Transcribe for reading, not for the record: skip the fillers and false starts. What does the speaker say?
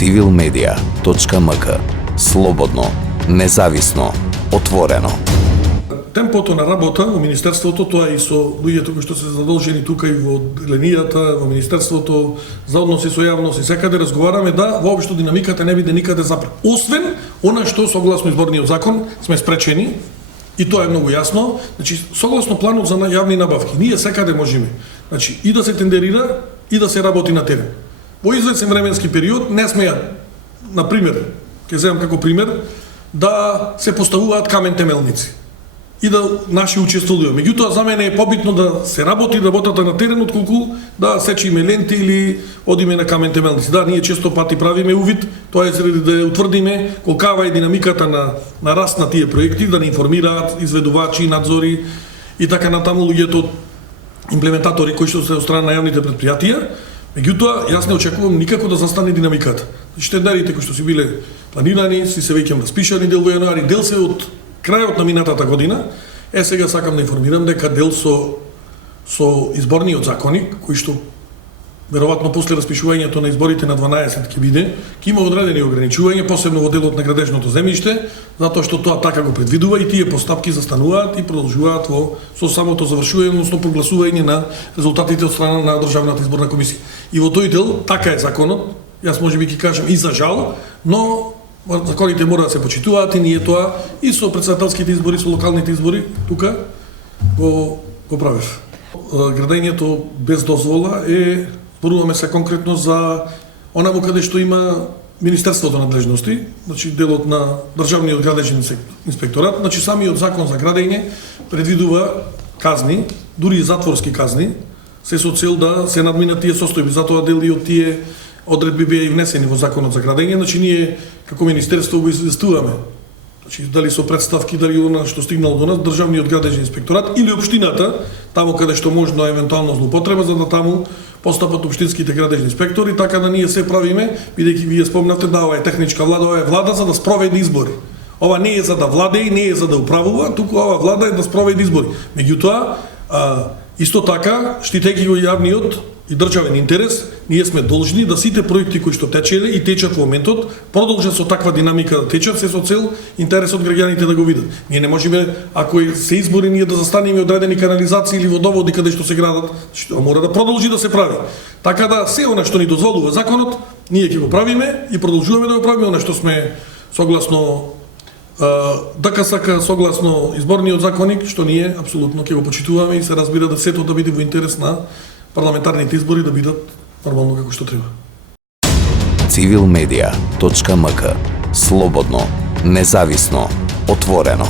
civilmedia.mk. Слободно, независно, отворено. Темпото на работа во Министерството, тоа и со луѓето кои што се задолжени тука и во деленијата, во Министерството за односи со јавност и секаде разговараме да воопшто динамиката не биде никаде запрет. Освен она што согласно изборниот закон сме спречени, и тоа е многу јасно, значи согласно планот за јавни набавки, ние секаде можеме, значи и да се тендерира и да се работи на терен. Во известен временски период не сме, на пример, ќе земам како пример, да се поставуваат камен темелници и да наши учествуваат. Меѓутоа за мене е побитно да се работи работата на терен отколку да сечиме ленти или одиме на камен темелници. Да, ние често пати правиме увид, тоа е заради да утврдиме колкава е динамиката на раст на тие проекти, да не информираат изведувачи, надзори и така натаму луѓето имплементатори кои што се од страна на јавните претпријатија. Меѓутоа, јас не очекувам никако да застане динамиката. Тендерите кои што си биле планирани, си се веќе распишани дел во јануари, дел се од крајот на минатата година. Сега сакам да информирам дека дел со изборниот законник, кој што веројатно после распишувањето на изборите на 12 ќе биде, ќе има одредени ограничувања, посебно во делот на градежното земјиште, затоа што тоа така го предвидува и тие постапки застануваат и продолжуваат со самото завршување, односно прогласување на резултатите од страна на Државната изборна комисија. И во тој дел така е законот. Јас можеби ќе кажам и за жал, но законите мора да се почитуваат и ние тоа и со претседателските избори, со локалните избори тука го правев. Градењето без дозвола е, зборуваме се конкретно за онаму каде што има Министерството надлежности, значи делот на Државниот градежен инспекторат, значи самиот закон за градење предвидува казни, дури и затворски казни, се со цел да се надминат тие состојби, затоа дели од тие одредби беа и внесени во законот за градење, значи ние како министерство го известуваме. Значи дали со представки, дали она што стигнало до нас Државниот градежен инспекторат или општината, таму каде што можно евентуално злоупотреба, за да таму постапат општинските градежни инспектори, така да ние се правиме, бидејќи вие спомнавте да ова е техничка влада, ова е влада за да спроведе избори. Ова не е за да владее, не е за да управува, туку ова влада е да спроведе избори. Меѓутоа, исто така, штитејќи го јавниот и државен интерес, ние сме должни да сите проекти кои што течеле и течат во моментот, продолжат со таква динамика да течат, се со цел интересот граѓаните да го видат. Ние не можеме, ако се избори, ние да застанеме одредени канализации или водоводи каде што се градат, што мора да продолжи да се прави. Така да се она што ни дозволува законот, ние ќе го правиме и продолжуваме да го правиме, она што сме согласно ДКСК, согласно изборниот законник, што ние апсолутно ќе го почитуваме и се разбира да сето да биде во интерес на парламентарните избори да бидат нормално како што треба. civilmedia.mk. Слободно, независно, отворено.